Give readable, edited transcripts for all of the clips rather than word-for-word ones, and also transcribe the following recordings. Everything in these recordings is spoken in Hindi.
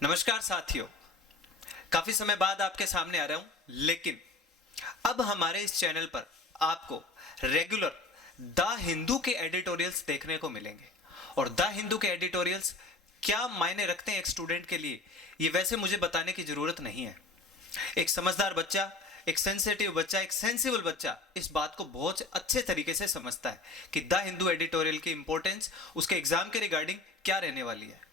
नमस्कार साथियों, काफी समय बाद आपके सामने आ रहा हूं, लेकिन अब हमारे इस चैनल पर आपको रेगुलर द हिंदू के एडिटोरियल्स देखने को मिलेंगे। और द हिंदू के एडिटोरियल्स क्या मायने रखते हैं एक स्टूडेंट के लिए, ये वैसे मुझे बताने की जरूरत नहीं है। एक समझदार बच्चा, एक सेंसिटिव बच्चा, एक सेंसिबल बच्चा इस बात को बहुत अच्छे तरीके से समझता है कि द हिंदू एडिटोरियल की इंपॉर्टेंस उसके एग्जाम के रिगार्डिंग क्या रहने वाली है।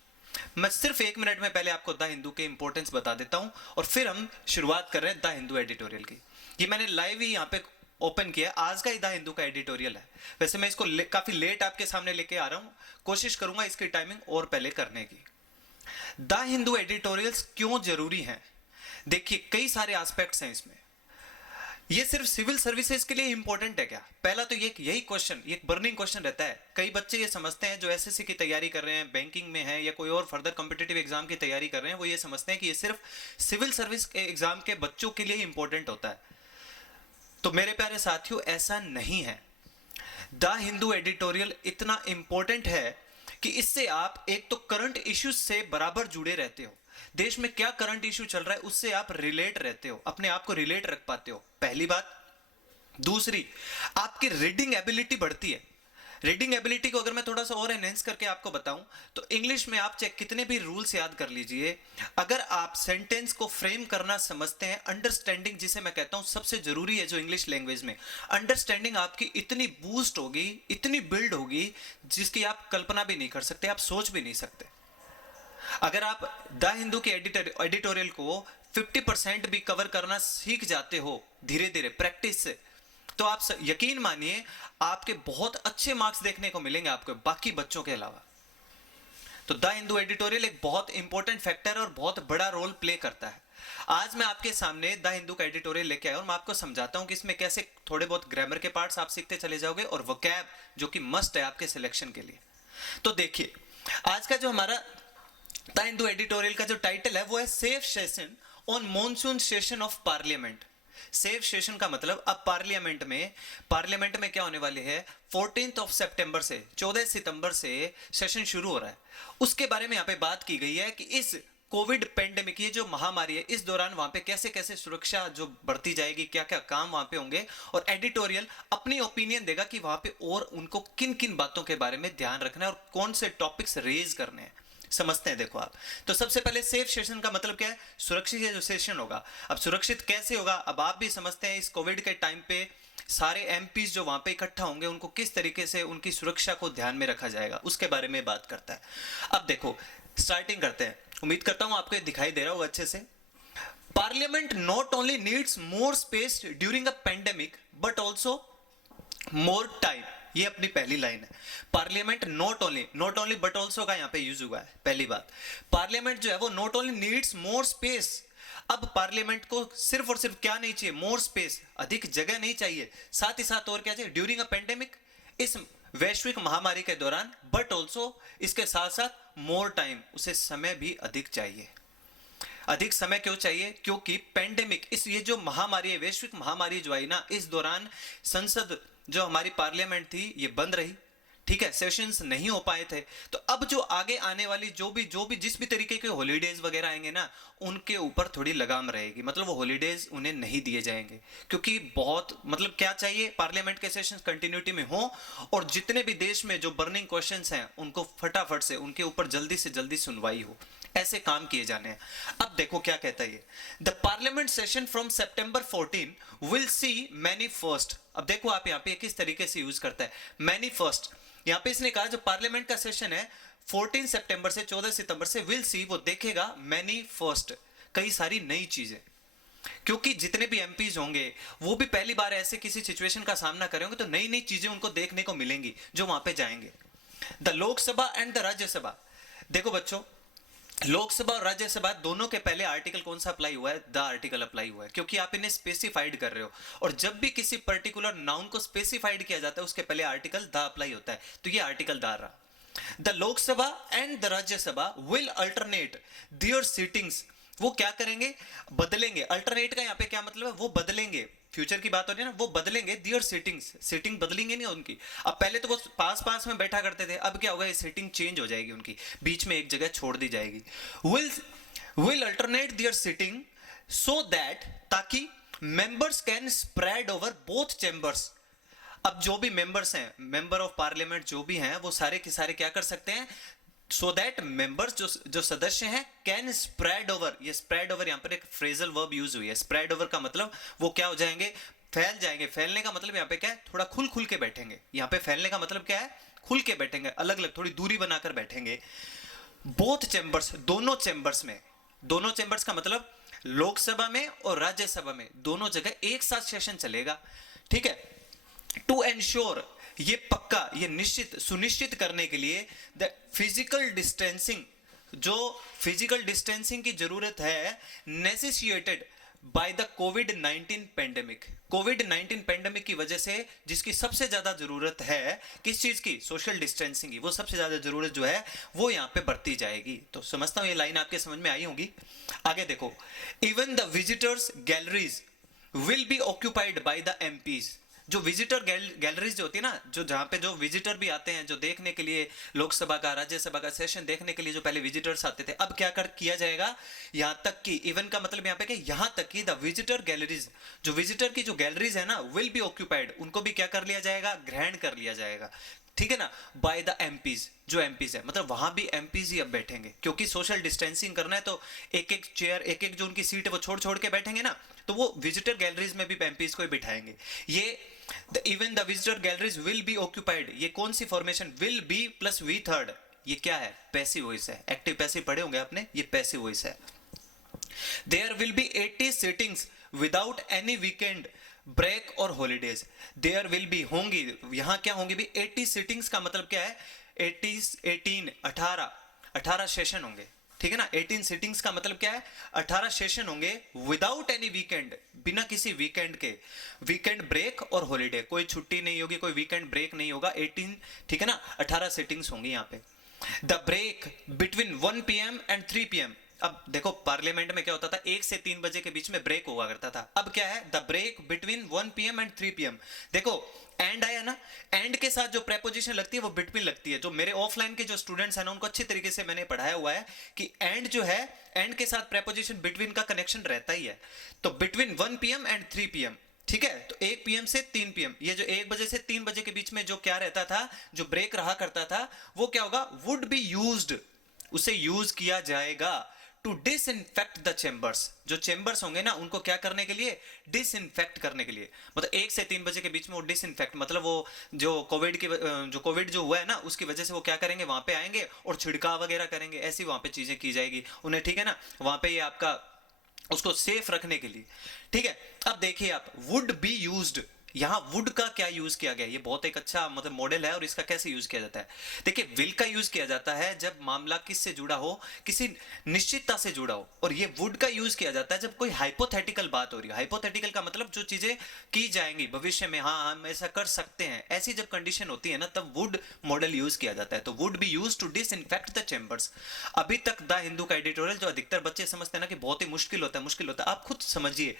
मैं सिर्फ 1 मिनट में पहले आपको द हिंदू के इंपॉर्टेंस बता देता हूं और फिर हम शुरुआत कर रहे हैं द हिंदू एडिटोरियल की। ये मैंने लाइव ही यहां पे ओपन किया, आज का ही द हिंदू का एडिटोरियल है। वैसे मैं इसको काफी लेट आपके सामने लेके आ रहा हूं, कोशिश करूंगा इसकी टाइमिंग और पहले करने की। द हिंदू एडिटोरियल्स क्यों जरूरी हैं? देखिए, कई सारे एस्पेक्ट्स हैं इसमें। ये सिर्फ सिविल सर्विसेज के लिए इंपॉर्टेंट है क्या? पहला तो ये यही क्वेश्चन, ये बर्निंग क्वेश्चन रहता है। कई बच्चे ये समझते हैं जो एसएससी की तैयारी कर रहे हैं, बैंकिंग में है या कोई और फर्दर कॉम्पिटिटिव एग्जाम की तैयारी कर रहे हैं, वो ये समझते हैं कि ये सिर्फ सिविल सर्विस के एग्जाम के बच्चों के लिए इंपॉर्टेंट होता है। तो मेरे प्यारे साथियों, ऐसा नहीं है। द हिंदू एडिटोरियल इतना इंपॉर्टेंट है कि इससे आप एक तो करंट इश्यूज से बराबर जुड़े रहते हो। देश में क्या करंट इशू चल रहा है उससे आप रिलेट रहते हो, अपने आप को रिलेट रख पाते हो, पहली बात। दूसरी, आपकी रीडिंग एबिलिटी बढ़ती है। रीडिंग एबिलिटी को अगर मैं थोड़ा सा और एनहेंस करके आपको बताऊं तो इंग्लिश में आप चाहे कितने भी रूल्स याद कर लीजिए, अगर आप सेंटेंस को फ्रेम करना समझते हैं, अंडरस्टैंडिंग जिसे मैं कहता हूं सबसे जरूरी है जो इंग्लिश लैंग्वेज में, अंडरस्टैंडिंग आपकी इतनी बूस्ट होगी, इतनी बिल्ड होगी जिसकी आप कल्पना भी नहीं कर सकते, आप सोच भी नहीं सकते। अगर आप द हिंदू के एडिटोरियल को 50% भी कवर करना सीख जाते हो धीरे धीरे प्रैक्टिस से, तो आप यकीन मानिए आपके बहुत अच्छे मार्क्स देखने को मिलेंगे आपको बाकी बच्चों के अलावा। तो द हिंदू एडिटोरियल एक बहुत इंपॉर्टेंट फैक्टर और बहुत बड़ा रोल प्ले करता है। आज मैं आपके सामने द हिंदू का एडिटोरियल लेके आया और मैं आपको समझाता हूं कि इसमें कैसे थोड़े बहुत ग्रामर के पार्ट्स आप सीखते चले जाओगे और वोकैब जो कि मस्ट है आपके सिलेक्शन के लिए। तो देखिए, आज का जो हमारा द हिंदू एडिटोरियल का जो टाइटल है वो है safe session on monsoon session of parliament. Safe session का मतलब अब पार्लियामेंट में क्या होने वाली है, 14 सितंबर से 14 सितंबर से सेशन शुरू हो रहा है। उसके बारे में यहां पे बात की गई है कि इस कोविड पेंडेमिक, ये जो महामारी है, इस दौरान वहां पे कैसे कैसे सुरक्षा जो बढ़ती जाएगी, क्या क्या काम वहां पे होंगे, और एडिटोरियल अपनी ओपिनियन देगा कि वहां पे और उनको किन किन बातों के बारे में ध्यान रखना है और कौन से टॉपिक्स रेज करने हैं। समझते हैं, देखो आप। तो सबसे पहले सेफ सेशन का मतलब क्या है? सुरक्षित जो सेशन होगा। अब सुरक्षित कैसे होगा? अब आप भी समझते हैं इस कोविड के टाइम पे सारे एमपीज जो वहां पे इकट्ठा होंगे उनको किस तरीके से उनकी सुरक्षा को ध्यान में रखा जाएगा, उसके बारे में बात करता है। अब देखो, स्टार्टिंग करते हैं। उम्मीद करता हूं आपको दिखाई दे रहा होगा अच्छे से। Parliament not only needs more space during a pandemic but also more time. ये अपनी पहली लाइन है। Parliament not only but also का यहां पे यूज हुआ है। पहली बात, पार्लियामेंट जो है वो not only needs more space. अब पार्लियामेंट को सिर्फ और सिर्फ क्या नहीं चाहिए? मोर स्पेस, अधिक जगह नहीं चाहिए। साथ ही साथ और क्या चाहिए? ड्यूरिंग अ पेंडेमिक, इस वैश्विक महामारी के दौरान, बट ऑल्सो इसके साथ साथ मोर टाइम, उसे समय भी अधिक चाहिए। अधिक समय क्यों चाहिए? क्योंकि पेंडेमिक, इस ये जो महामारी है, वैश्विक महामारी जो आई ना, इस दौरान संसद जो हमारी पार्लियामेंट थी ये बंद रही, ठीक है, सेशंस नहीं हो पाए थे। तो अब जो आगे आने वाली जो भी जिस भी तरीके के हॉलीडेज वगैरह आएंगे ना, उनके ऊपर थोड़ी लगाम रहेगी। मतलब वो हॉलीडेज उन्हें नहीं दिए जाएंगे, क्योंकि बहुत मतलब क्या चाहिए, पार्लियामेंट के सेशंस कंटिन्यूटी में हो और जितने भी देश में जो बर्निंग क्वेश्चंस हैं उनको फटाफट से उनके ऊपर जल्दी से जल्दी सुनवाई हो, ऐसे काम किए जाने हैं। अब देखो क्या कहता है ये, the parliament session from September 14 will see many first. अब देखो आप यहाँ पे किस तरीके से यूज करता है, मैनी फर्स्ट। यहां पे इसने कहा जो पार्लियामेंट का सेशन है 14 सितंबर से 14 सितंबर से, विल सी, वो देखेगा मैनी फर्स्ट, कई सारी नई चीजें। क्योंकि जितने भी एमपीज होंगे वो भी पहली बार ऐसे किसी सिचुएशन का सामना करेंगे, तो नई नई चीजें उनको देखने को मिलेंगी जो वहां पे जाएंगे। The Lok Sabha and the Rajya Sabha. देखो बच्चों, लोकसभा और राज्यसभा दोनों के पहले आर्टिकल कौन सा अप्लाई हुआ है? द आर्टिकल अप्लाई हुआ है, क्योंकि आप इन्हें स्पेसिफाइड कर रहे हो। और जब भी किसी पर्टिकुलर नाउन को स्पेसिफाइड किया जाता है उसके पहले आर्टिकल द अप्लाई होता है, तो ये आर्टिकल द रहा। The Lok Sabha and the Rajya Sabha will alternate their sittings. वो क्या करेंगे? बदलेंगे। अल्टरनेट का यहां पे क्या मतलब है? वो बदलेंगे, फ्यूचर की बात हो रही है ना, वो बदलेंगे दियर सीटिंग्स। सीटिंग बदलेंगे नहीं उनकी। अब पहले तो वो पास पास में बैठा करते थे, अब क्या होगा, ये सीटिंग चेंज हो जाएगी उनकी, बीच में एक जगह छोड़ दी जाएगी। Will will alternate their sitting so that ताकि members can spread over both chambers. अब जो भी मेंबर्स हैं, मेंबर ऑफ पार्लियामेंट जो भी हैं, वो सारे के सारे क्या कर सकते हैं, सो दैट मेंबर्स जो सदस्य हैं कैन स्प्रेड ओवर. ये स्प्रेड ओवर यहां पर एक फ्रेजल वर्ब यूज हुई है. स्प्रेड ओवर का मतलब वो क्या हो जाएंगे, फैल जाएंगे. फैलने का मतलब यहाँ पे क्या है, थोड़ा खुल खुल के बैठेंगे. यहाँ पे फैलने का मतलब क्या है, खुल के बैठेंगे, अलग अलग थोड़ी दूरी बनाकर बैठेंगे. बोथ चैम्बर्स, दोनों चैम्बर्स में. दोनों चैम्बर्स का मतलब लोकसभा में और राज्यसभा में, दोनों जगह एक साथ सेशन चलेगा. ठीक है. टू एंश्योर, ये पक्का, ये निश्चित, सुनिश्चित करने के लिए द फिजिकल डिस्टेंसिंग, जो फिजिकल डिस्टेंसिंग की जरूरत है, नेसेसिएटेड by the covid pandemic. Covid pandemic की वजह से जिसकी सबसे ज्यादा जरूरत है, किस चीज की, सोशल डिस्टेंसिंग की, वो सबसे ज्यादा जरूरत जो है वो यहां पे बढ़ती जाएगी. तो समझता हूं ये लाइन आपके समझ में आई होगी. आगे देखो, even the visitors galleries will be occupied by the MPs. जो विजिटर गैलरीज जो होती है ना, जो जहां पे जो विजिटर भी आते हैं, जो देखने के लिए लोकसभा का, राज्यसभा का सेशन देखने के लिए जो पहले विजिटर्स आते थे, अब क्या किया जाएगा, यहां तक कि, इवन का मतलब यहां पे क्या, यहां तक कि द विजिटर गैलरीज, जो विजिटर की जो गैलरीज है ना, विल बी ऑक्यूपाइड, उनको भी क्या कर लिया जाएगा, ग्रहण कर लिया जाएगा. ठीक है ना, बाय द एमपीज, जो एमपीज है, मतलब वहां भी एमपीज ही अब बैठेंगे, क्योंकि सोशल डिस्टेंसिंग करना है तो एक एक चेयर, एक एक जो उनकी सीट है वो छोड़ छोड़ के बैठेंगे ना, तो वो विजिटर गैलरीज में भी एमपीज को ही बिठाएंगे. ये even the visitor galleries will be occupied, ये कौन सी formation, will be plus V third, ये क्या है, पैसिव वॉइस है. एक्टिव पैसिव पढ़े होंगे आपने, ये पैसिव वॉइस है. There will be 80 sittings without any weekend break और हॉलीडेज. देयर विल बी, होंगी, यहां क्या होंगी भी, 80 सिटिंग्स का मतलब क्या है, 18 सेशन होंगे. ठीक है ना, 18 सिटिंग्स का मतलब क्या है, 18 सेशन होंगे, विदाउट एनी वीकेंड, बिना किसी वीकेंड के, वीकेंड ब्रेक और हॉलीडे, कोई छुट्टी नहीं होगी, कोई वीकेंड ब्रेक नहीं होगा. 18, ठीक है ना, 18 सिटिंग्स होंगी यहां पे. The break between 1 PM and 3 PM. अब देखो पार्लियामेंट में क्या होता था, 1 से 3 बजे के बीच में ब्रेक हुआ करता था. अब क्या है, the break between 1 PM and 3 PM. देखो एंड आया ना, एंड के साथ जो प्रेपोजिशन लगती है वो बिटवीन लगती है. जो मेरे ऑफलाइन के जो स्टूडेंट्स हैं ना, उनको अच्छी तरीके से मैंने पढ़ाया हुआ है कि एंड जो है, एंड के साथ प्रेपोजिशन बिटवीन का कनेक्शन रहता ही है. तो बिटवीन 1 PM एंड 3 PM. ठीक है, तो 1 PM से 3 PM, ये जो 1 बजे से 3 बजे के बीच में जो क्या रहता था, जो ब्रेक रहा करता था, वो क्या होगा, वुड बी यूज्ड, उसे यूज किया जाएगा टू डिसइंफेक्ट द चेंबर्स. जो चेंबर्स होंगे ना, उनको क्या करने के लिए, डिसइंफेक्ट करने के लिए. मतलब 1 से 3 बजे के बीच में वो डिसइंफेक्ट, मतलब वो जो कोविड जो हुआ है ना, उसकी वजह से वो क्या करेंगे, वहां पे आएंगे और छिड़काव वगैरह करेंगे, ऐसी वहां पे चीजें की जाएगी उन्हें. ठीक है ना, वहां पे ये आपका उसको सेफ रखने के लिए. ठीक है. अब देखिए आप, वुड बी यूज्ड, यहां वुड का क्या यूज किया गया, ये बहुत एक अच्छा मतलब मॉडल है. और इसका कैसे यूज किया जाता है, देखिए विल का यूज किया जाता है जब मामला किससे जुड़ा हो, किसी निश्चितता से जुड़ा हो. और ये वुड का यूज किया जाता है जब कोई हाइपोथेटिकल बात हो रही है. हाइपोथेटिकल का मतलब जो चीजें की जाएंगी भविष्य में, हाँ हम ऐसा कर सकते हैं, ऐसी जब कंडीशन होती है ना, तब वुड मॉडल यूज किया जाता है. तो would be used to disinfect the chambers. अभी तक द हिंदू का एडिटोरियल जो अधिकतर बच्चे समझते हैं ना कि बहुत ही मुश्किल होता है, मुश्किल होता है, आप खुद समझिए.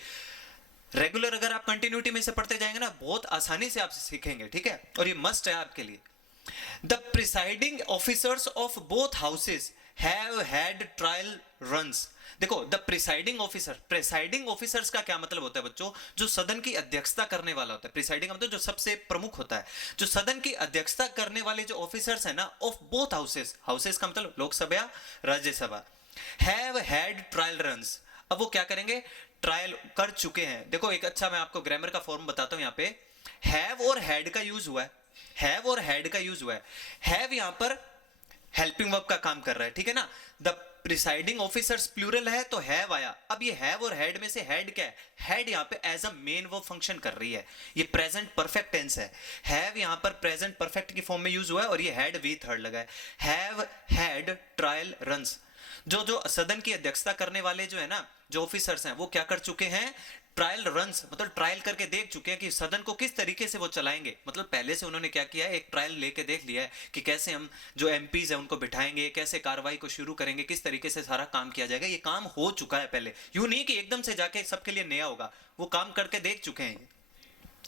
रेगुलर अगर आप कंटिन्यूटी में से पढ़ते जाएंगे ना, बहुत आसानी से आप सीखेंगे. ठीक है, और ये मस्ट है आपके लिए. The presiding officers of both houses have had trial runs. देखो the presiding officer, presiding officers का क्या मतलब होता है बच्चों, जो सदन की अध्यक्षता करने वाला होता है. प्रिसाइडिंग मतलब जो सबसे प्रमुख होता है, जो सदन की अध्यक्षता करने वाले जो ऑफिसर्स है ना, ऑफ बोथ हाउसेस, हाउसेस का मतलब Lok Sabha, Rajya Sabha, have had trial runs. अब वो क्या करेंगे, ट्रायल कर चुके हैं. देखो एक अच्छा मैं आपको ग्रामर का फॉर्म बताता हूं. यहां पे हैव और हैड का यूज हुआ है, हैव और हैड का यूज हुआ है. हैव यहां पर हेल्पिंग वर्ब का काम कर रहा है. ठीक है ना, द प्रिसाइडिंग ऑफिसर्स प्लूरल है तो हैव आया. अब ये हैव और हैड में से हैड क्या है, हैड यहां पे as a main verb function कर रही है. ये प्रेजेंट परफेक्ट टेंस है. हैव यहां पर प्रेजेंट परफेक्ट की फॉर्म में यूज हुआ है और ये हैड वी थर्ड लगा है. Have had trial runs. जो सदन की अध्यक्षता करने वाले जो है ना, जो ऑफिसर्स हैं, वो क्या कर चुके हैं, ट्रायल रन्स, मतलब ट्रायल करके देख चुके हैं कि सदन को किस तरीके से वो चलाएंगे. मतलब पहले से उन्होंने क्या किया है, एक ट्रायल लेके देख लिया है कि कैसे हम जो एमपीज है उनको बिठाएंगे, कैसे कार्रवाई को शुरू करेंगे, किस तरीके से सारा काम किया जाएगा. ये काम हो चुका है पहले, यूं नहीं कि एकदम से जाके सबके लिए नया होगा, वो काम करके देख चुके हैं.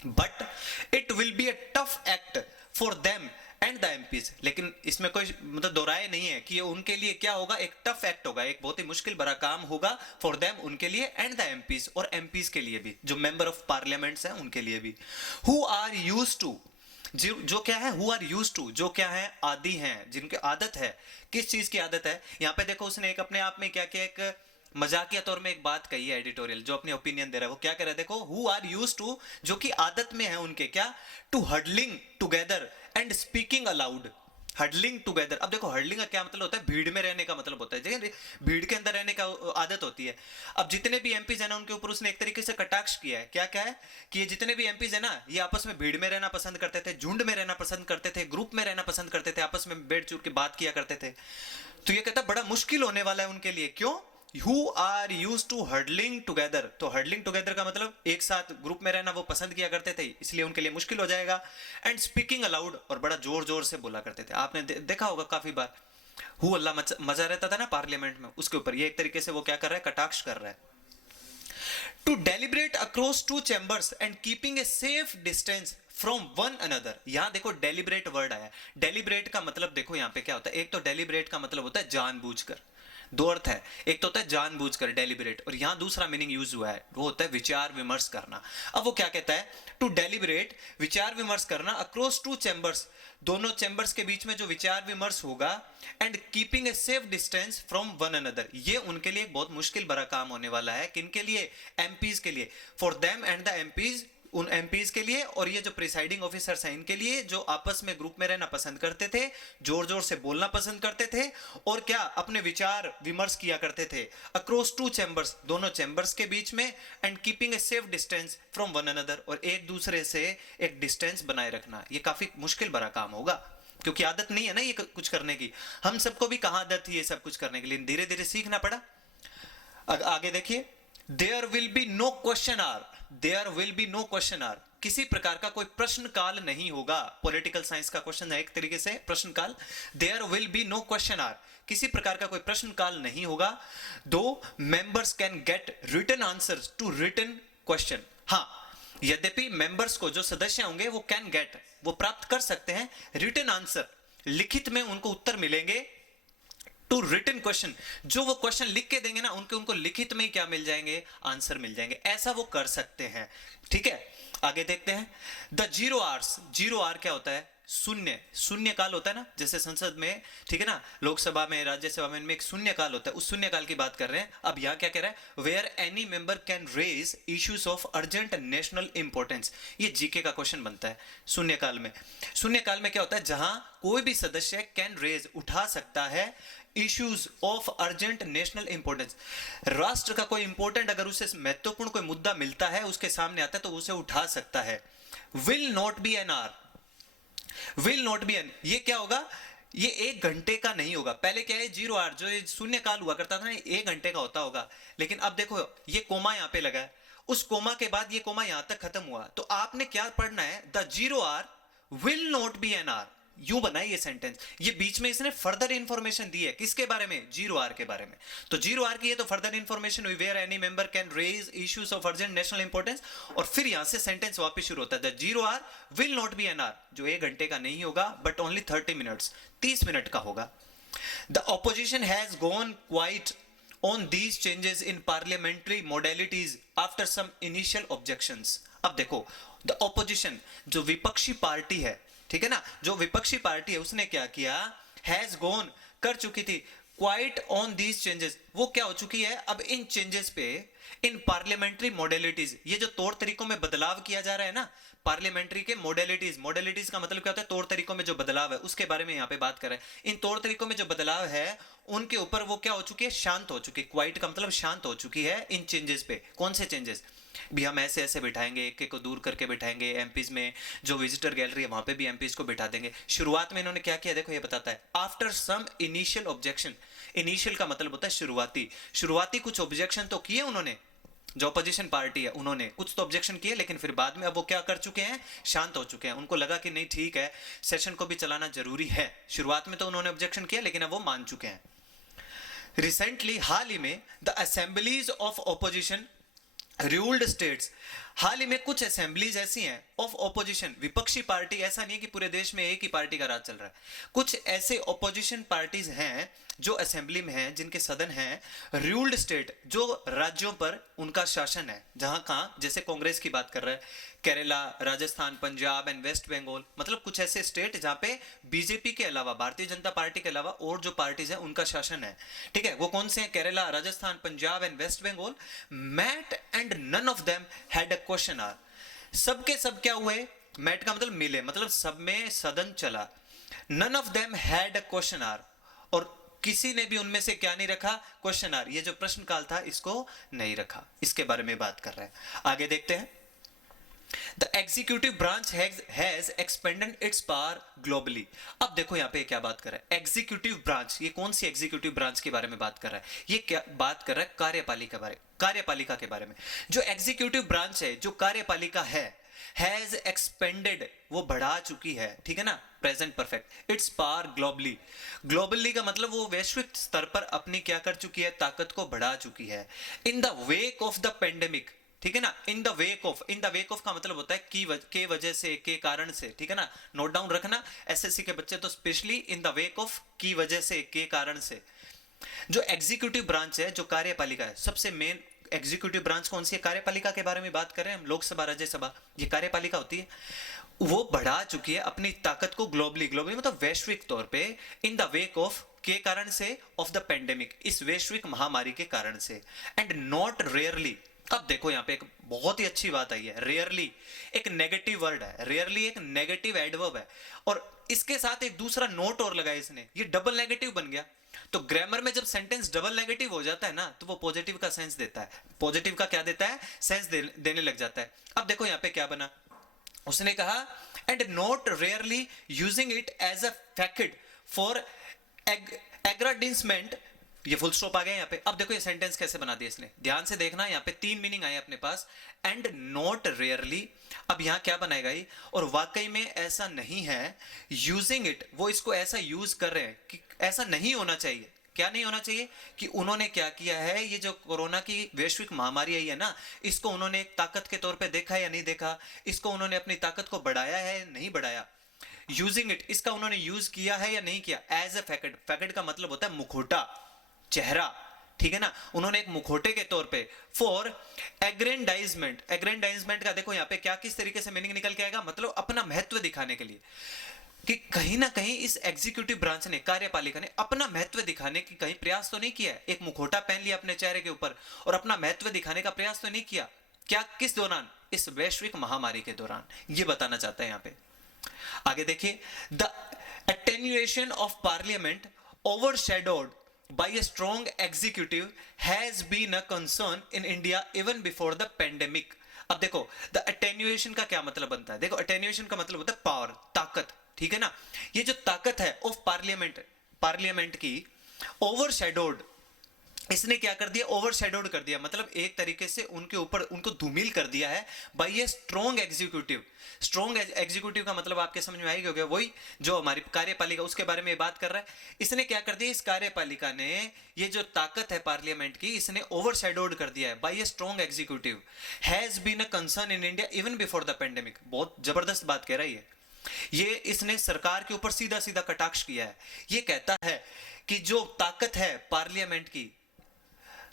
But it will be a tough act for them and the MPs, लेकिन इसमें कोई मतलब दो राय नहीं है कि ये उनके लिए क्या होगा, एक टफ एक्ट होगा, एक बहुत ही मुश्किल भरा काम होगा फॉर देम, उनके लिए, एंड द एमपीज, और एमपीज के लिए भी, जो मेंबर ऑफ पार्लियामेंट्स हैं उनके लिए भी, हु आर यूज टू, जो क्या है, हु आर यूज टू, जो क्या है, आदि हैं, जिनकी आदत है, किस चीज की आदत है। यहां पे देखो उसने एक अपने आप में क्या किया, एक मजाकिया तौर में एक बात कही है एडिटोरियल, जो अपनी ओपिनियन दे रहा है, वो क्या कर रहा है, देखो, हु आर यूज टू, जो कि आदत में है उनके, क्या, to huddling together and speaking aloud, huddling together. अब देखो हडलिंग का क्या मतलब होता है, भीड़ में रहने का मतलब होता है, भीड़ के अंदर रहने का आदत होती है। अब जितने भी एमपीज है ना, उनके ऊपर उसने एक तरीके से कटाक्ष किया है, क्या क्या है कि ये जितने भी एमपीज है ना, ये आपस में भीड़ में रहना पसंद करते थे, झुंड में रहना पसंद करते थे, ग्रुप में रहना पसंद करते थे, आपस में बैठ चूर के बात किया करते थे। तो ये कहता है बड़ा मुश्किल होने वाला है उनके लिए, क्यों, Who are used to huddling together, तो huddling together का मतलब एक साथ ग्रुप में रहना वो पसंद किया करते थे, इसलिए उनके लिए मुश्किल हो जाएगा। एंड स्पीकिंग अलाउड, और बड़ा जोर जोर से बोला करते थे, आपने देखा होगा काफी बार, हु अल्लाह मजा रहता था ना पार्लियामेंट में, उसके ऊपर ये एक तरीके से वो क्या कर रहा है, कटाक्ष कर रहा है। To deliberate across two chambers and keeping a safe distance from one another, यहां देखो डेलिब्रेट वर्ड आया, डेलिब्रेट का मतलब देखो यहां पे क्या होता है, एक तो डेलिब्रेट का मतलब होता है जानबूझकर, दो अर्थ है, एक तो होता है जानबूझकर डेलिब्रेट, और यहां दूसरा मीनिंग यूज हुआ है, वो होता है विचार विमर्श करना। अब वो क्या कहता है, टू डेलिब्रेट, विचार विमर्श करना, अक्रॉस टू चैम्बर्स, दोनों चैम्बर्स के बीच में जो विचार विमर्श होगा, and keeping a safe distance from one another, ये उनके लिए बहुत मुश्किल भरा काम होने वाला है, किनके लिए, एमपीज के लिए, for them and the MPs, उन एमपीज के लिए, और ये जो प्रिसाइडिंग ऑफिसर्स हैं इनके लिए, जो आपस में ग्रुप में रहना पसंद करते थे, जोर जोर से बोलना पसंद करते थे, और क्या, अपने विचार विमर्श किया करते थे, अक्रॉस टू चैम्बर्स, दोनों चैम्बर्स के बीच में, and keeping a safe distance from one another, और एक दूसरे से एक डिस्टेंस बनाए रखना, ये काफी मुश्किल भरा काम होगा, क्योंकि आदत नहीं है ना ये कुछ करने की, हम सबको भी कहां आदत थी ये सब कुछ करने के लिए, धीरे धीरे सीखना पड़ा। आगे देखिए, there will be no question hour, there will be no question hour, किसी प्रकार का कोई प्रश्न काल नहीं होगा, पॉलिटिकल साइंस का क्वेश्चन है एक तरीके से प्रश्न काल, there will be no question hour, किसी प्रकार का कोई प्रश्न काल नहीं होगा, though members can get written answers to written question, हाँ, यद्यपि मेंबर्स को, जो सदस्य होंगे, वो कैन गेट, वो प्राप्त कर सकते हैं, रिटन आंसर, लिखित में उनको उत्तर मिलेंगे, टू रिटन क्वेश्चन, जो वो क्वेश्चन लिख के देंगे ना, उनको लिखित में क्या मिल जाएंगे, आंसर मिल जाएंगे, ऐसा वो कर सकते हैं। ठीक है, आगे देखते हैं, the zero hours, zero hour क्या होता है, शून्य, शून्य काल होता है ना, जैसे संसद में, ठीक है ना, लोकसभा में, राज्यसभा में, इनमें एक शून्य काल होता है, उस शून्य काल की बात कर रहे हैं। अब यहां क्या कह रहा है, where any member can raise issues of urgent national importance, ये जीके का क्वेश्चन बनता है शून्य काल में। शून्य काल में क्या होता है, जहां कोई भी सदस्य कैन रेज, उठा सकता है, issues of urgent national importance, राष्ट्र का कोई इंपॉर्टेंट, अगर उसे महत्वपूर्ण कोई मुद्दा मिलता है, उसके सामने आता है, तो उसे उठा सकता है। Will not be an hour, will not be an, ये क्या होगा, ये एक घंटे का नहीं होगा, पहले क्या है, जीरो आवर, जो ये शून्य काल हुआ करता था ना, एक घंटे का होता होगा, लेकिन अब देखो ये कोमा यहां पे लगा है, उस कोमा के बाद ये कोमा यहां तक खत्म हुआ, तो आपने क्या पढ़ना है, the zero hour will not be an hour, यूं बनाए ये सेंटेंस, ये बीच में इसने फर्दर इंफॉर्मेशन दी है, किसके बारे में, जीरो आर के बारे में, तो जीरो आर की ये तो फर्दर इंफॉर्मेशन हुई, where any member can raise issues of urgent national importance, और फिर यहां से सेंटेंस वापस शुरू होता है, the zero hour will not be an hour, जो एक घंटे का नहीं होगा, बट ओनली 30 मिनट्स, 30 मिनट का होगा। The opposition has gone quite on these changes in parliamentary modalities after some initial objections। अब देखो, the opposition, जो विपक्षी पार्टी है, ठीक है ना, जो विपक्षी पार्टी है, उसने क्या किया, हैज गॉन, कर चुकी थी, क्वाइट ऑन दीज चेंजेस, वो क्या हो चुकी है, अब इन चेंजेस पे, इन पार्लियामेंट्री मॉडलिटीज, ये जो तौर तरीकों में बदलाव किया जा रहा है ना, पार्लियामेंट्री के मॉडलिटीज, मॉडलिटीज का मतलब क्या होता है, तौर तरीकों में जो बदलाव है, उसके बारे में यहाँ पे बात कर रहे हैं। इन तौर तरीकों में जो बदलाव है, उनके ऊपर वो क्या हो चुकी है, शांत हो चुकी है, क्वाइट का मतलब शांत हो चुकी है इन चेंजेस पे। कौन से चेंजेस, भी हम ऐसे ऐसे बिठाएंगे, एक एक को दूर करके बिठाएंगे, एमपीज में जो विजिटर गैलरी है वहां पे भी एमपीज को बिठा देंगे। शुरुआत में इन्होंने क्या किया, देखो ये बताता है, after some initial objection, initial का मतलब होता है शुरुआती, शुरुआती कुछ ऑब्जेक्शन तो किए उन्होंने, जो अपोजिशन पार्टी है उन्होंने कुछ तो ऑब्जेक्शन किए, लेकिन फिर बाद में अब वो क्या कर चुके हैं, शांत हो चुके हैं, उनको लगा कि नहीं ठीक है, सेशन को भी चलाना जरूरी है। शुरुआत में तो उन्होंने ऑब्जेक्शन किया, लेकिन अब वो मान चुके हैं। रिसेंटली, हाल ही में, the assemblies of opposition ruled states, हाल ही में कुछ असेंबलीज ऐसी हैं ऑफ ऑपोजिशन, विपक्षी पार्टी, ऐसा नहीं है कि पूरे देश में एक ही पार्टी का राज चल रहा है, कुछ ऐसे ऑपोजिशन पार्टीज हैं जो असेंबली में हैं, जिनके सदन हैं रूल्ड स्टेट, जो राज्यों पर उनका शासन है, जहां कहां, जैसे कांग्रेस की बात कर रहा है, केरला, राजस्थान, पंजाब एंड वेस्ट बंगाल, मतलब कुछ ऐसे स्टेट जहां पे बीजेपी के अलावा, भारतीय जनता पार्टी के अलावा और जो पार्टीज हैं उनका शासन है, ठीक है। वो कौन से हैं? Kerala, Rajasthan, Punjab and West Bengal. Met and none of them had a question hour, सबके सब क्या हुए? मैट का मतलब मिले, मतलब सब में सदन चला। None of them had a question hour, और किसी ने भी उनमें से क्या नहीं रखा? क्वेश्चन आर, ये जो प्रश्न काल था इसको नहीं रखा। इसके बारे में बात कर रहे हैं, आगे देखते हैं। The executive branch has expanded its power globally। अब देखो यहाँ पे क्या बात कर रहा है, एग्जीक्यूटिव ब्रांच, ये कौन सी एग्जीक्यूटिव ब्रांच के बारे में बात कर रहा है? ये क्या बात कर रहा है? कार्यपालिका के बारे में। जो एग्जीक्यूटिव ब्रांच है, जो कार्यपालिका है, हैज एक्सपेंडेड, वो बढ़ा चुकी है, ठीक है ना, present perfect, it's power globally. Globally का मतलब वो वैश्विक स्तर पर अपनी क्या कर चुकी है? ताकत को बढ़ा चुकी है। In the wake of the pandemic, ठीक है ना, इन द वेक ऑफ का मतलब होता है के वजह से, के कारण से, ठीक है ना, नोट डाउन रखना एसएससी के बच्चे तो, specially in the wake of, की वजह से, के कारण से। जो एग्जीक्यूटिव ब्रांच है, जो कार्यपालिका है, सबसे मेन एग्जीक्यूटिव ब्रांच कौन सी है? कार्यपालिका के बारे में बात कर रहे हैं हम, लोकसभा, राज्यसभा, ये कार्यपालिका होती है। वो बढ़ा चुकी है अपनी ताकत को ग्लोबली मतलब वैश्विक तौर पे, इन द वेक ऑफ, के कारण से, ऑफ द पेंडेमिक, इस वैश्विक महामारी के कारण से, एंड नॉट रेयरली। अब देखो यहाँ पे एक बहुत ही अच्छी बात आई है, रेयरली एक नेगेटिव वर्ड है, रेयरली एक नेगेटिव एडवर्ब है, और इसके साथ एक दूसरा नोट और लगाया इसने, ये डबल नेगेटिव बन गया। तो ग्रामर में जब सेंटेंस डबल नेगेटिव हो जाता है ना, तो वो पॉजिटिव का सेंस देता है, पॉजिटिव का क्या देता है? सेंस देने लग जाता है। अब देखो यहाँ पे क्या बना, उसने कहा and not rarely using it as a fact for aggrandisement, ये फुल स्टॉप आ गया यहाँ पे। अब देखो ये सेंटेंस कैसे बना दिया इसने, ध्यान से देखना, यहाँ पे 3 मीनिंग आए अपने पास, एंड नॉट रेयरली। अब यहाँ क्या बनाएगा ये, और वाकई में ऐसा नहीं है, यूजिंग इट, वो इसको ऐसा यूज कर रहे हैं कि ऐसा नहीं होना चाहिए। क्या नहीं होना चाहिए? कि उन्होंने क्या किया है, ये जो कोरोना की वैश्विक महामारी आई है ना, इसको उन्होंने एक ताकत के तौर पे देखा या नहीं देखा, इसको उन्होंने अपनी ताकत को बढ़ाया है नहीं बढ़ाया। यूजिंग इट, इसका उन्होंने यूज किया है या नहीं किया, एज ए फैक्ट, फैक्ट का मतलब होता है मुखौटा, चेहरा, ठीक है ना, उन्होंने एक मुखौटे के तौर पे, फॉर एग्रेंडाइजमेंट, एग्रेंडाइजमेंट का देखो यहाँ पे क्या किस तरीके से मीनिंग निकल के आएगा, मतलब अपना महत्व दिखाने के लिए, कि कहीं ना कहीं इस एग्जीक्यूटिव ब्रांच ने, कार्यपालिका ने अपना महत्व दिखाने की कहीं प्रयास तो नहीं किया है, एक मुखौटा पहन लिया अपने चेहरे के ऊपर और अपना महत्व दिखाने का प्रयास तो नहीं किया। क्या, किस दौरान? इस वैश्विक महामारी के दौरान, ये बताना चाहता है यहाँ पे। आगे देखिए, the attenuation of parliament overshadowed by a strong executive has been a concern in India even before the pandemic। अब देखो द अटेन्युएशन का क्या मतलब बनता है, देखो अटेन्युएशन का मतलब होता है पावर, ताकत, ठीक है ना, ये जो ताकत है ऑफ पार्लियामेंट की, ओवरशैडोड, इसने क्या कर दिया? ओवरशैडोड कर दिया, मतलब एक तरीके से उनके ऊपर उनको धूमिल कर दिया है, by a strong executive. Strong executive का मतलब आपके समझ में आएगा क्या? वही जो हमारी कार्यपालिका, उसके बारे में बात कर रहा है। इसने क्या कर दिया? इस कार्यपालिका ने ये जो ताकत है पार्लियामेंट की, इसने ओवरशैडोड कर दिया है, by a strong executive, has been a concern in India even before the pandemic. बहुत जबरदस्त बात कह रहा है ये इसने सरकार के ऊपर सीधा सीधा कटाक्ष किया है। ये कहता है कि जो ताकत है पार्लियामेंट की,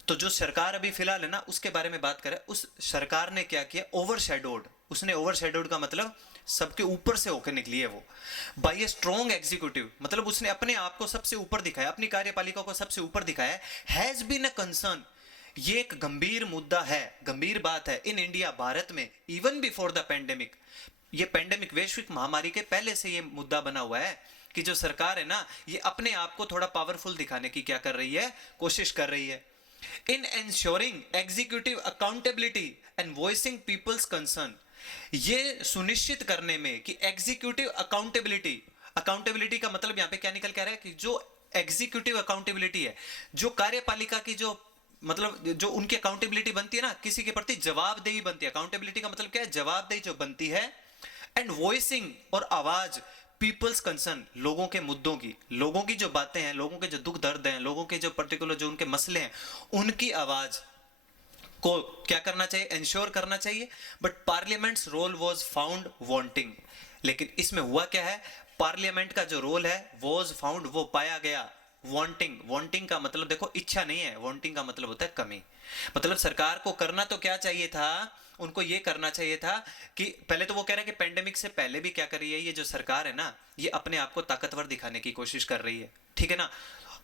तो जो सरकार अभी फिलहाल है ना, उसके बारे में बात करें, उस सरकार ने क्या किया? ओवरशैडोड, उसने ओवरशैडोड का मतलब सबके ऊपर से होकर निकली है वो, बाय ए स्ट्रॉन्ग एग्जीक्यूटिव, मतलब उसने अपने आप को सबसे ऊपर दिखाया, अपनी कार्यपालिका को सबसे ऊपर दिखाया। हैज बीन अ कंसर्न, ये एक गंभीर मुद्दा है, गंभीर बात है, इन इंडिया, भारत में, इवन बिफोर द पेंडेमिक, ये पेंडेमिक वैश्विक महामारी के पहले से ये मुद्दा बना हुआ है कि जो सरकार है ना, ये अपने आप को थोड़ा पावरफुल दिखाने की क्या कर रही है? कोशिश कर रही है। In ensuring executive accountability and voicing people's concern, ये सुनिश्चित करने में कि एग्जीक्यूटिव अकाउंटेबिलिटी का मतलब यहां पे क्या निकल के आ रहा है कि जो एग्जीक्यूटिव अकाउंटेबिलिटी है, जो कार्यपालिका की जो मतलब जो उनकी अकाउंटेबिलिटी बनती है ना, किसी के प्रति जवाबदेही बनती है, अकाउंटेबिलिटी का मतलब क्या है? जवाबदेही जो बनती है, एंड वॉइसिंग, और आवाज, पीपल्स कंसर्न, लोगों के मुद्दों की, लोगों की जो बातें हैं, लोगों के जो दुख दर्द हैं, लोगों के जो पर्टिकुलर जो उनके मसले हैं, उनकी आवाज को क्या करना चाहिए, इंश्योर करना चाहिए, but parliament's role was found wanting. लेकिन इसमें हुआ क्या है, पार्लियामेंट का जो रोल है वाज फाउंड, वो पाया गया वांटिंग। वांटिंग का मतलब देखो इच्छा नहीं है, वांटिंग का मतलब होता है कमी। मतलब सरकार को करना तो क्या चाहिए था, उनको ये करना चाहिए था कि पहले तो वो कह रहे हैं कि पेंडेमिक से पहले भी क्या कर रही है ये जो सरकार है ना, ये अपने आप को ताकतवर दिखाने की कोशिश कर रही है, ठीक है ना।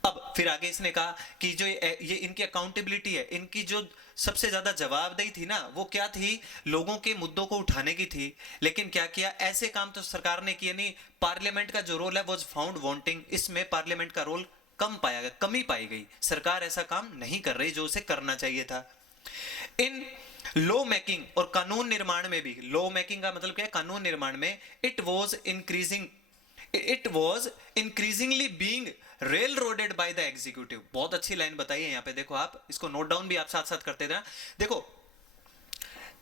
अब फिर आगे इसने कहा कि जो ये इनकी अकाउंटेबिलिटी है, इनकी जो सबसे ज्यादा जवाबदेही थी ना, वो क्या थी, लोगों के मुद्दों को उठाने की थी। लेकिन क्या किया, ऐसे काम तो सरकार ने किए नहीं। पार्लियामेंट का जो रोल है वो फाउंड वांटिंग, इसमें पार्लियामेंट का रोल कम पाया गया, कमी पाई गई। सरकार ऐसा काम नहीं कर रही जो उसे करना चाहिए था। इन लॉ मेकिंग और कानून निर्माण में भी, लॉ मेकिंग का मतलब क्या है, कानून निर्माण में, it was increasingly being railroaded by the executive. बहुत अच्छी लाइन बताई है यहाँ पे, देखो आप इसको नोट डाउन भी आप साथ साथ करते थे। देखो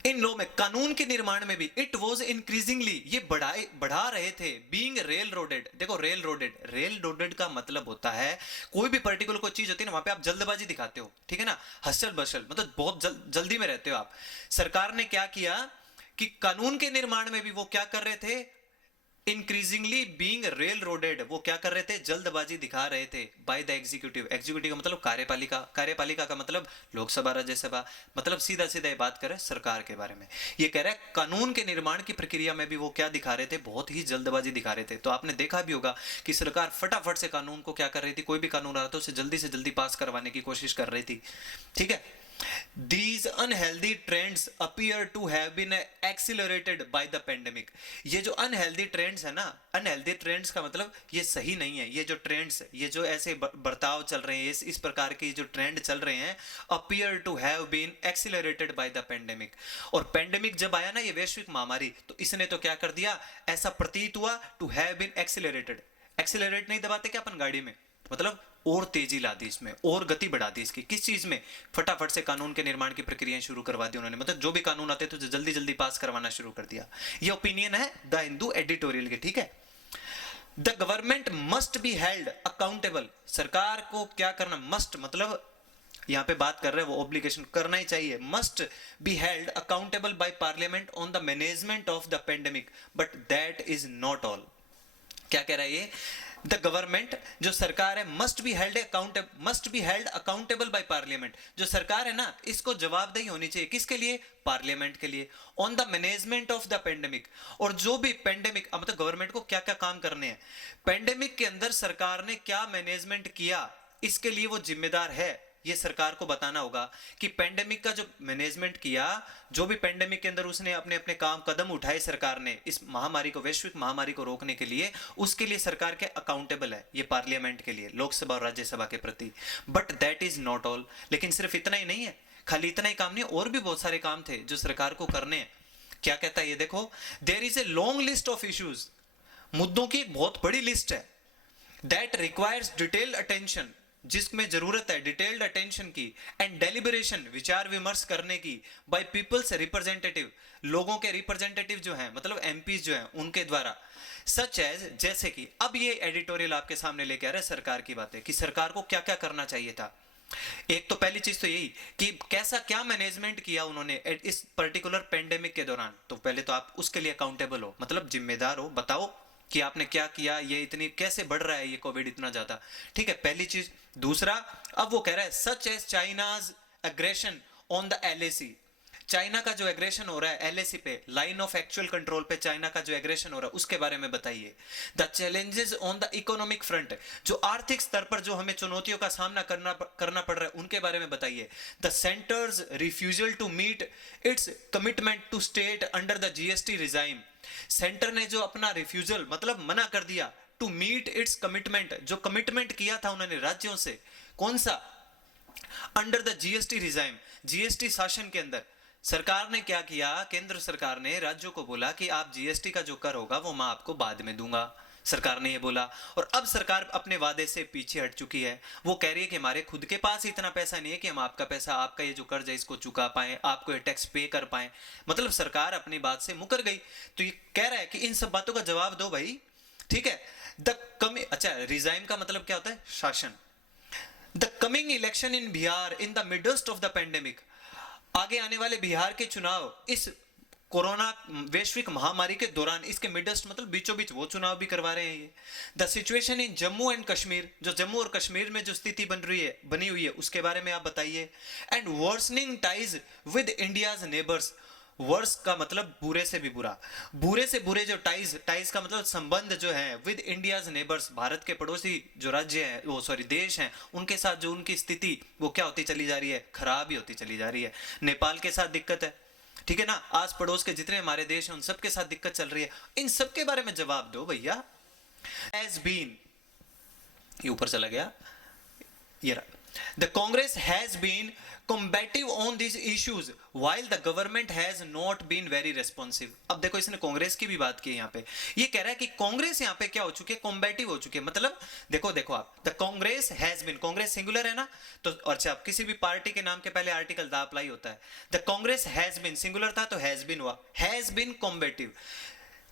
इन लॉ में, कानून के निर्माण में भी, इट वॉज इंक्रीजिंगली, ये बढ़ा रहे थे, बीइंग रेल रोडेड। देखो रेल रोडेड का मतलब होता है कोई भी पर्टिकुलर कोई चीज होती है ना, वहां पे आप जल्दबाजी दिखाते हो, ठीक है ना, हसल बशल, मतलब बहुत जल्दी में रहते हो आप। सरकार ने क्या किया कि कानून के निर्माण में भी वो क्या कर रहे थे, इंक्रीजिंगली बीइंग रेल रोडेड, वो क्या कर रहे थे, जल्दबाजी दिखा रहे थे बाय द एग्जीक्यूटिव। एग्जीक्यूटिव का मतलब कार्यपालिका, कार्यपालिका का मतलब लोकसभा राज्यसभा, मतलब सीधा सीधा ये बात कर रहे हैं सरकार के बारे में। ये कह रहा है कानून के निर्माण की प्रक्रिया में भी वो क्या दिखा रहे थे, बहुत ही जल्दबाजी दिखा रहे थे। तो आपने देखा भी होगा कि सरकार फटाफट से कानून को क्या कर रही थी, कोई भी कानून आ रहा था उसे जल्दी से जल्दी पास करवाने की कोशिश कर रही थी, ठीक है। These unhealthy trends appear to have been accelerated by the pandemic। ये जो unhealthy trends है ना, unhealthy trends का मतलब ये सही नहीं है। ये जो trends, ये जो ऐसे बर्ताव चल रहे हैं, इस प्रकार के जो ट्रेंड चल रहे हैं, appear to have been accelerated by the pandemic। और pandemic जब आया ना, ये वैश्विक महामारी, तो इसने तो क्या कर दिया, ऐसा प्रतीत हुआ to have been accelerated। Accelerate नहीं दबाते क्या अपन गाड़ी में, मतलब और तेजी ला दी इसमें, और गति बढ़ा दी इसकी। किस चीज में, फटाफट से कानून के निर्माण की प्रक्रियाएं शुरू करवा दी उन्होंने, मतलब जो भी कानून आते थे तो जल्दी जल्दी पास करवाना शुरू कर दिया। ये ओपिनियन है द हिंदू एडिटोरियल के, ठीक है। The government must be held accountable. सरकार को क्या करना, मस्ट मतलब यहां पे बात कर रहे हैं वो ऑब्लिगेशन, करना ही चाहिए। Must be held accountable by parliament on the management of the pandemic, but that is not all. क्या कह रहा है ये, द गवर्नमेंट, जो सरकार है, must be held accountable by parliament. जो सरकार है ना, इसको जवाबदेही होनी चाहिए, किसके लिए, पार्लियामेंट के लिए, on the management of the pandemic. और जो भी पेंडेमिक, मतलब गवर्नमेंट को क्या क्या काम करने हैं, पेंडेमिक के अंदर सरकार ने क्या मैनेजमेंट किया, इसके लिए वो जिम्मेदार है। ये सरकार को बताना होगा कि पेंडेमिक का जो मैनेजमेंट किया, जो भी पेंडेमिक के अंदर उसने अपने अपने काम कदम उठाए सरकार ने इस महामारी को, वैश्विक महामारी को रोकने के लिए, उसके लिए सरकार के अकाउंटेबल है ये पार्लियामेंट के लिए, लोकसभा और राज्यसभा के प्रति। But that is not all. लेकिन सिर्फ इतना ही नहीं है, खाली इतना ही काम नहीं, और भी बहुत सारे काम थे जो सरकार को करने हैं। क्या कहता है ये देखो, there is a long list of issues, मुद्दों की एक बहुत बड़ी लिस्ट है, दैट रिक्वायर्स डिटेल्ड अटेंशन, जिसमें जरूरत है डिटेल्ड अटेंशन की, एंड डेलिबरेशन, विचार विमर्श करने की, बाय पीपल्स रिप्रेजेंटेटिव, लोगों के रिप्रेजेंटेटिव जो हैं, मतलब एमपीज जो हैं उनके द्वारा। सच एज, जैसे कि, अब ये एडिटोरियल आपके सामने लेके आ रहे हैं सरकार की बातें, कि सरकार को क्या क्या करना चाहिए था। एक तो पहली चीज तो यही कि कैसा क्या मैनेजमेंट किया उन्होंने इस पर्टिकुलर पेंडेमिक के दौरान। तो पहले तो आप उसके लिए अकाउंटेबल हो, मतलब जिम्मेदार हो, बताओ कि आपने क्या किया, ये इतनी कैसे बढ़ रहा है ये कोविड इतना ज्यादा, ठीक है, पहली चीज। दूसरा, अब वो कह रहा है such as China's aggression on the LAC, China का जो एग्रेशन हो रहा है एलएसी पे, लाइन ऑफ एक्चुअल कंट्रोल पे चाइना का जो एग्रेशन हो रहा है उसके बारे में बताइए। The challenges on the economic front, जो आर्थिक स्तर पर जो हमें चुनौतियों का सामना करना पड़ रहा है उनके बारे में बताइए। The centre's refusal to meet its commitment to state under the GST regime, centre ने जो अपना रिफ्यूजल मतलब मना कर दिया, टू मीट इट्स कमिटमेंट, जो कमिटमेंट किया था उन्होंने राज्यों से, कौन सा, under the GST regime, GST शासन के अंदर। सरकार ने क्या किया, केंद्र सरकार ने राज्यों को बोला कि आप जीएसटी का जो कर होगा वो मैं आपको बाद में दूंगा, सरकार ने ये बोला। और अब सरकार अपने वादे से पीछे हट चुकी है, वो कह रही है कि हमारे खुद के पास इतना पैसा नहीं है कि हम आपका पैसा, आपका ये जो कर्ज है इसको चुका पाए, आपको ये टैक्स पे कर पाए, मतलब सरकार अपनी बात से मुकर गई। तो ये कह रहा है कि इन सब बातों का जवाब दो भाई, ठीक है। द कमी, अच्छा रिजाइम का मतलब क्या होता है, शासन। The coming election in Bihar in the midst of the pandemic, आगे आने वाले बिहार के चुनाव इस कोरोना वैश्विक महामारी के दौरान इसके मिडस्ट मतलब बीचों बीच वो चुनाव भी करवा रहे हैं ये। The situation in Jammu and Kashmir, जो जम्मू और कश्मीर में जो स्थिति बनी हुई है उसके बारे में आप बताइए। And worsening ties with India's neighbours, worse का मतलब बुरे से भी बुरा, बुरे से बुरे जो टाइज का मतलब संबंध जो है विद इंडियाज नेबर्स, भारत के पड़ोसी जो राज्य है वो सॉरी देश हैं उनके साथ जो उनकी स्थिति वो क्या होती चली जा रही है, खराब ही होती चली जा रही है। नेपाल के साथ दिक्कत है, ठीक है ना, आस पड़ोस के जितने हमारे देश हैं उन सब के साथ दिक्कत चल रही है। इन सब के बारे में जवाब दो भैया। हैज बीन, ये ऊपर चला गया, ये रहा। The Congress has been combative on these issues while the government has not been very responsive। अब देखो इसने कांग्रेस की भी बात की यहाँ पे, ये कह रहा है कि कांग्रेस यहाँ पे क्या हो चुकी है, कॉम्बैटिव हो चुकी है। मतलब देखो आप, the Congress has been, Congress singular है ना, तो अच्छा किसी भी पार्टी के नाम के पहले आर्टिकल द अप्लाई होता है। The Congress has been singular था तो हैज बीन हुआ, हैज बीन कॉम्बैटिव।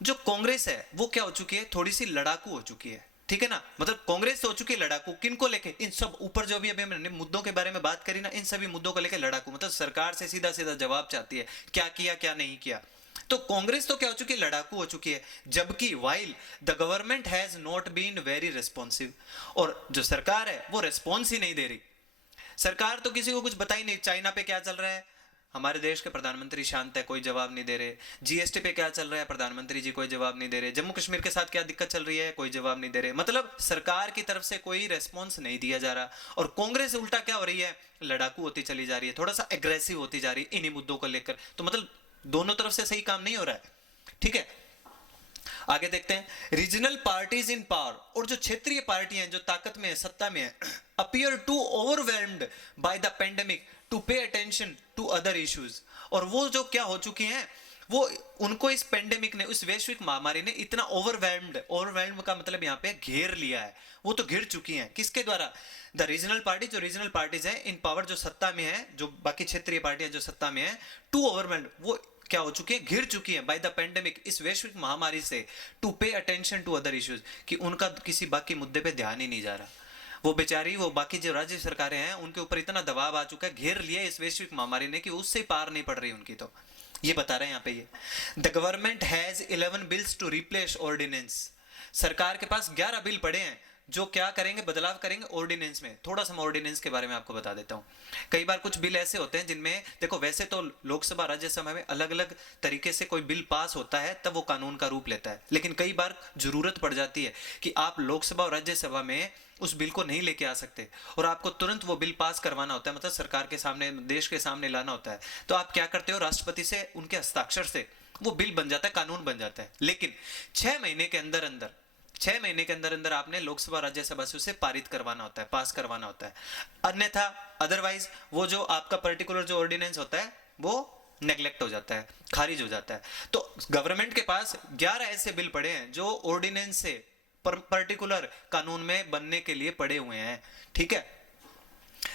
जो कांग्रेस है वो क्या हो चुकी है, थोड़ी सी लड़ाकू हो चुकी है, ठीक है ना। मतलब कांग्रेस हो चुकी है लड़ाकू, किनको लेके, इन सब ऊपर जो भी अभी हमने मुद्दों के बारे में बात करी ना, इन सभी मुद्दों को लेके लड़ाकू, मतलब सरकार से सीधा सीधा जवाब चाहती है, क्या किया क्या नहीं किया। तो कांग्रेस तो क्या हो चुकी है, लड़ाकू हो चुकी है। जबकि while the government has not been very responsive, और जो सरकार है वो रिस्पॉन्स ही नहीं दे रही। सरकार तो किसी को कुछ बता ही नहीं, चाइना पे क्या चल रहा है, हमारे देश के प्रधानमंत्री शांत है, कोई जवाब नहीं दे रहे। जीएसटी पे क्या चल रहा है, प्रधानमंत्री जी कोई जवाब नहीं दे रहे। जम्मू कश्मीर के साथ क्या दिक्कत चल रही है, कोई जवाब नहीं दे रहे। मतलब सरकार की तरफ से कोई रेस्पॉन्स नहीं दिया जा रहा, और कांग्रेस उल्टा क्या हो रही है, लड़ाकू होती चली जा रही है, थोड़ा सा एग्रेसिव होती जा रही है इन्हीं मुद्दों को लेकर। तो मतलब दोनों तरफ से सही काम नहीं हो रहा है, ठीक है। आगे देखते हैं, रीजनल पार्टीज इन पावर, और जो क्षेत्रीय पार्टियां जो ताकत में है, सत्ता में है, appear to overwhelmed by the pandemic to pay attention to other issues. और वो जो क्या हो चुकी हैं, वो उनको इस पेंडेमिक ने, उस वैश्विक महामारी ने इतना ओवरवेल्म्ड का मतलब यहाँ पे घेर लिया है, वो तो घिर चुकी हैं। किसके द्वारा, द रीजनल पार्टी, जो रीजनल पार्टीज हैं इन पावर, जो सत्ता में है, जो बाकी क्षेत्रीय पार्टियां जो सत्ता में है, टू ओवरवेल्म्ड, वो क्या हो चुकी है, घिर चुकी है बाय द पेंडेमिक, इस वैश्विक महामारी से, to pay attention to other issues, कि उनका किसी बाकी मुद्दे पे ध्यान ही नहीं जा रहा। वो बेचारी, वो बाकी जो राज्य सरकारें हैं उनके ऊपर इतना दबाव आ चुका है, घेर लिया इस वैश्विक महामारी ने, कि उससे पार नहीं पड़ रही उनकी। तो ये बता रहे हैं यहाँ पे, ये the government has 11 bills to replace ordinance, सरकार के पास 11 बिल पड़े हैं जो क्या करेंगे, बदलाव करेंगे ऑर्डिनेंस में। थोड़ा सा मैं ऑर्डिनेंस के बारे में आपको बता देता हूँ। कई बार कुछ बिल ऐसे होते हैं जिनमें देखो, वैसे तो लोकसभा राज्यसभा में अलग अलग तरीके से कोई बिल पास होता है तब वो कानून का रूप लेता है, लेकिन कई बार जरूरत पड़ जाती है कि आप लोकसभा और राज्यसभा में उस बिल को नहीं लेके आ सकते और आपको तुरंत वो बिल पास करवाना होता है, मतलब सरकार के सामने, देश के सामने लाना होता है। तो आप क्या करते हो, राष्ट्रपति से उनके हस्ताक्षर से वो बिल बन जाता है, कानून बन जाता है। लेकिन 6 महीने के अंदर अंदर आपने लोकसभा राज्यसभा से उसे पारित करवाना होता है, पास करवाना होता है। अन्यथा अदरवाइज वो जो आपका पर्टिकुलर जो ऑर्डिनेंस होता है वो नेग्लेक्ट हो जाता है, खारिज हो जाता है। तो गवर्नमेंट के पास 11 ऐसे बिल पड़े हैं जो ऑर्डिनेंस से पर्टिकुलर कानून में बनने के लिए पड़े हुए हैं, ठीक है।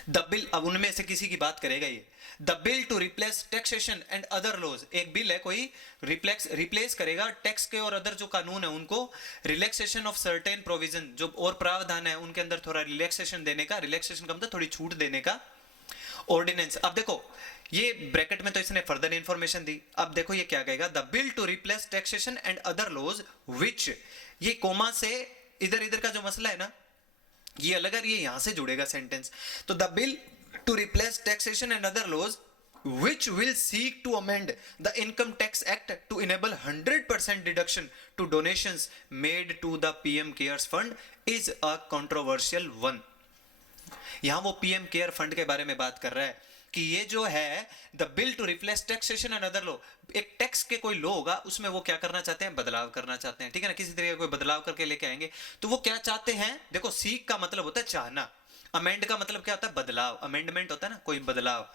द बिल, अब उनमें से किसी की बात करेगा ये, the bill to replace taxation and other laws, एक बिल है कोई रिप्लेस करेगा टैक्स के और अदर जो कानून है उनको, रिलैक्सेशन ऑफ सर्टेन प्रोविजन, जो और प्रावधान है उनके अंदर थोड़ा रिलैक्सेशन देने का, रिलैक्सेशन का मतलब थोड़ी छूट देने का ऑर्डिनेंस। अब देखो ये ब्रैकेट में तो इसने फर्दर इंफॉर्मेशन दी। अब देखो ये क्या कहेगा, the bill to replace taxation and other laws which, ये कोमा से इधर इधर का जो मसला है ना ये अलग है, ये यहां से जुड़ेगा सेंटेंस। तो the bill to replace taxation and other laws which will seek to amend the income tax act to enable 100% deduction to donations made to the PM cares fund is a controversial one। यहां वो PM केयर फंड के बारे में बात कर रहा है कि ये जो है the bill to replace taxation and other law, एक टैक्स के कोई लॉ होगा उसमें वो क्या करना चाहते हैं, बदलाव करना चाहते हैं, ठीक है ना, किसी तरह का कोई बदलाव करके लेके आएंगे। तो वो क्या चाहते हैं, देखो सीक का मतलब होता है चाहना, अमेंड का मतलब क्या होता है, बदलाव, अमेंडमेंट होता है ना कोई बदलाव।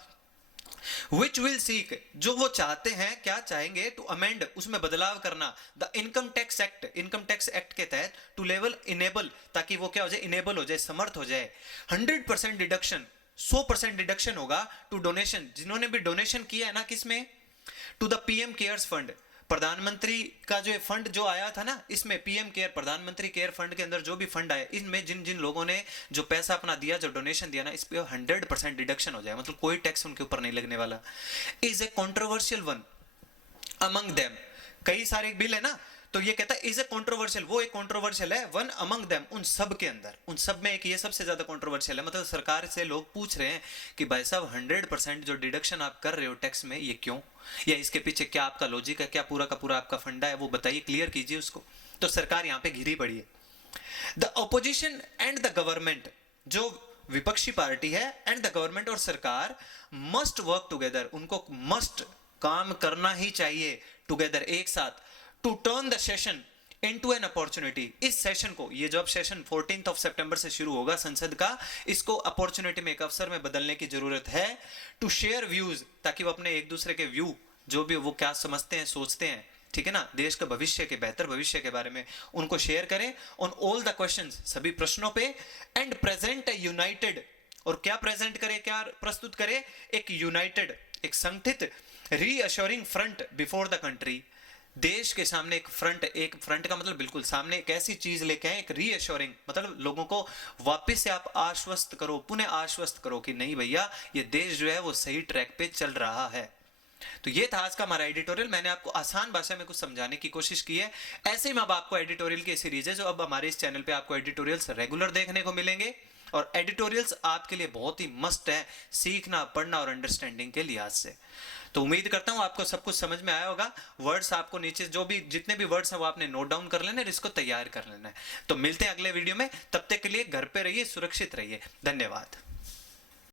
Which will seek, जो वो चाहते हैं, क्या चाहेंगे, टू अमेंड, उसमें बदलाव करना, द इनकम टैक्स एक्ट के तहत टू लेवल इनेबल, ताकि वो क्या हो जाए, इनेबल हो जाए, समर्थ हो जाए, 100% डिडक्शन, 100% डिडक्शन होगा टू डोनेशन, जिन्होंने भी डोनेशन किया है ना, किसमें, to the PM cares fund, प्रधानमंत्री का जो फंड जो आया था ना, इसमें पीएम केयर, प्रधानमंत्री केयर फंड के अंदर जो भी फंड आया, इनमें जिन जिन लोगों ने जो पैसा अपना दिया, जो डोनेशन दिया ना, इस पे 100% डिडक्शन हो जाए, मतलब कोई टैक्स उनके ऊपर नहीं लगने वाला। Is a controversial one among them, कई सारे बिल है ना, तो ये कहता है इज ए कंट्रोवर्शियल, वो एक कंट्रोवर्शियल है, वन अमंग देम, उन सब के अंदर, उन सब में एक ये सबसे ज्यादा कंट्रोवर्शियल है। मतलब सरकार से लोग पूछ रहे हैं कि भाई साहब 100% जो डिडक्शन आप कर रहे हो टैक्स में, ये क्यों, या इसके पीछे क्या आपका लॉजिक है, क्या पूरा का पूरा आपका फंडा है, वो बताइए, क्लियर कीजिए उसको। तो सरकार यहाँ पे घिरी पड़ी है। The opposition and the government, जो विपक्षी पार्टी है, एंड द गवर्नमेंट और सरकार, मस्ट वर्क टुगेदर, उनको मस्ट काम करना ही चाहिए टुगेदर, एक साथ, to turn the session into an opportunity. इस सेशन को, ये जो अब सेशन 14 सितंबर से शुरू होगा संसद का, इसको अपॉर्चुनिटी में, एक अवसर में बदलने की जरूरत है। टू शेयर व्यूज, ताकि वो अपने एक दूसरे के व्यू, जो भी वो क्या समझते हैं, सोचते हैं, ठीक है ना, देश का भविष्य के, बेहतर भविष्य के बारे में, उनको शेयर करें ऑन ऑल द क्वेश्चंस, सभी प्रश्नों पे। एंड प्रेजेंट यूनाइटेड, और क्या प्रेजेंट करे, क्या प्रस्तुत करे, एक यूनाइटेड, एक संगठित reassuring front before the country, देश के सामने एक फ्रंट का मतलब बिल्कुल सामने एक ऐसी चीज लेके आए, एक रीअश्योरिंग, मतलब लोगों को वापस से आप आश्वस्त करो, पुनः आश्वस्त करो कि नहीं भैया, ये देश जो है वो सही ट्रैक पे चल रहा है। तो ये था आज का हमारा एडिटोरियल। मैंने आपको आसान भाषा में कुछ समझाने की कोशिश की है। ऐसे ही मैं अब आपको एडिटोरियल की सीरीज है, जो अब हमारे इस चैनल पे आपको एडिटोरियल्स रेगुलर देखने को मिलेंगे, और एडिटोरियल्स आपके लिए बहुत ही मस्ट है, सीखना, पढ़ना और अंडरस्टैंडिंग के लिहाज से। तो उम्मीद करता हूं आपको सब कुछ समझ में आया होगा। वर्ड्स आपको नीचे जो भी जितने भी वर्ड्स हैं वो आपने नोट डाउन कर लेना है, इसको तैयार कर लेना है। तो मिलते हैं अगले वीडियो में, तब तक के लिए घर पे रहिए, सुरक्षित रहिए, धन्यवाद।